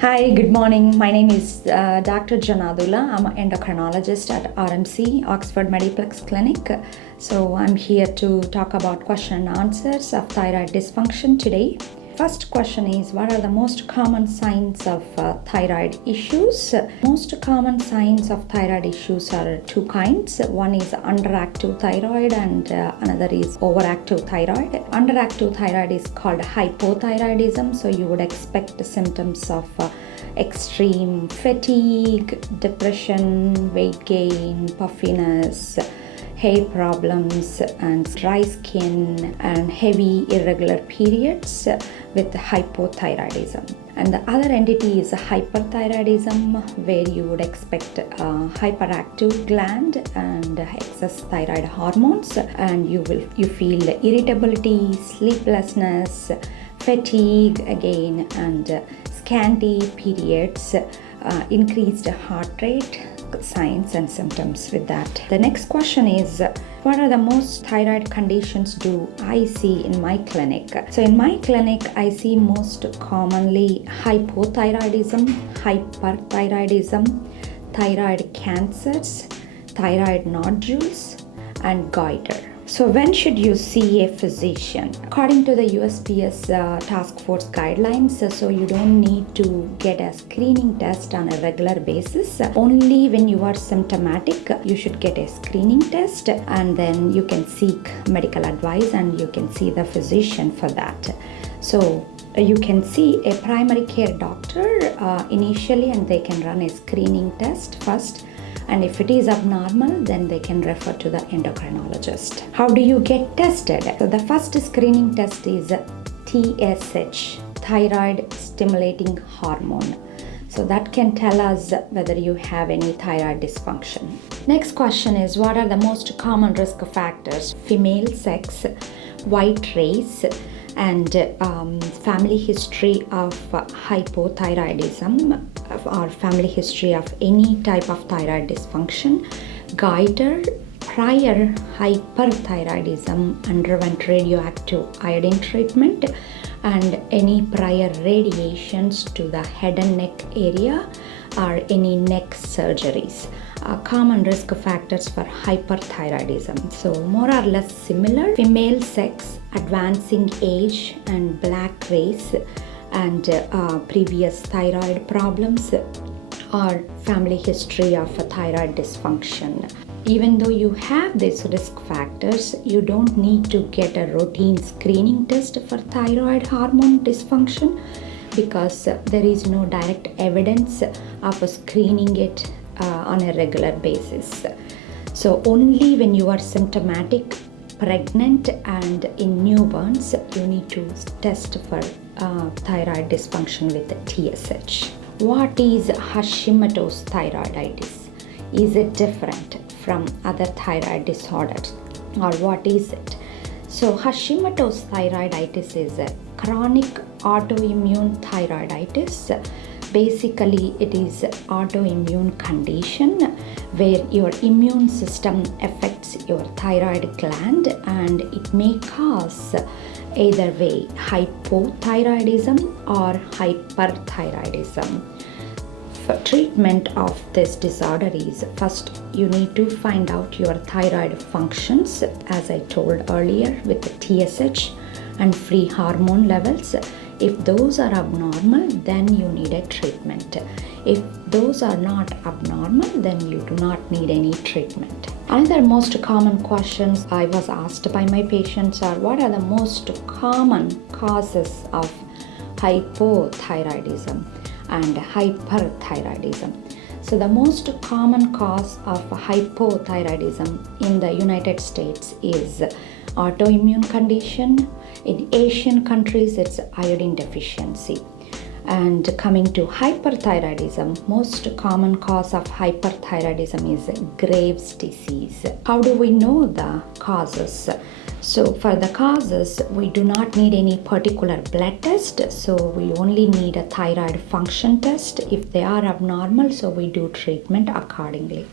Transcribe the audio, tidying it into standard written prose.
Hi, good morning. My name is Dr. Jonnadula. I'm an endocrinologist at RMC, Oxford Mediplex Clinic. So I'm here to talk about question and answers of thyroid dysfunction today. First question is, what are the most common signs of thyroid issues? Most common signs of thyroid issues are two kinds. One is underactive thyroid and another is overactive thyroid. Underactive thyroid is called hypothyroidism, so you would expect symptoms of extreme fatigue, depression, weight gain, puffiness, hair problems, and dry skin, and heavy irregular periods with hypothyroidism. And the other entity is hyperthyroidism, where you would expect a hyperactive gland and excess thyroid hormones, and you feel irritability, sleeplessness, fatigue again, and scanty periods, increased heart rate, signs and symptoms with that. The next question is, what are the most thyroid conditions do I see in my clinic? So in my clinic, I see most commonly hypothyroidism, hyperthyroidism, thyroid cancers, thyroid nodules, and goiter. So when should you see a physician? According to the USPS task force guidelines, so you don't need to get a screening test on a regular basis. Only when you are symptomatic, you should get a screening test, and then you can seek medical advice and you can see the physician for that. So you can see a primary care doctor initially, and they can run a screening test first. And if it is abnormal, then they can refer to the endocrinologist. How do you get tested? So the first screening test is TSH, thyroid stimulating hormone. So that can tell us whether you have any thyroid dysfunction. Next question is, what are the most common risk factors? Female sex, white race, and family history of hypothyroidism, or family history of any type of thyroid dysfunction, goiter, prior hyperthyroidism, underwent radioactive iodine treatment, and any prior radiations to the head and neck area, or any neck surgeries. Common risk factors for hyperthyroidism. So more or less similar. Female sex, advancing age, and black race, and previous thyroid problems, or family history of a thyroid dysfunction. Even though you have these risk factors, you don't need to get a routine screening test for thyroid hormone dysfunction, because there is no direct evidence of screening it on a regular basis. So only when you are symptomatic, pregnant, and in newborns, you need to test for thyroid dysfunction with the TSH. What is Hashimotos Thyroiditis? Is it different from other thyroid disorders, or what is it? So Hashimotos Thyroiditis is a chronic autoimmune thyroiditis. Basically, it is an autoimmune condition where your immune system affects your thyroid gland, and it may cause either way hypothyroidism or hyperthyroidism. For treatment of this disorder is, first you need to find out your thyroid functions, as I told earlier, with the TSH and free hormone levels. If those are abnormal, then you need a treatment. If those are not abnormal, then you do not need any treatment. Another most common questions I was asked by my patients are, what are the most common causes of hypothyroidism and hyperthyroidism? So the most common cause of hypothyroidism in the United States is autoimmune condition. In Asian countries, it's iodine deficiency. And coming to hyperthyroidism, most common cause of hyperthyroidism is Graves' disease. How do we know the causes? So for the causes, we do not need any particular blood test. So we only need a thyroid function test. If they are abnormal, so we do treatment accordingly.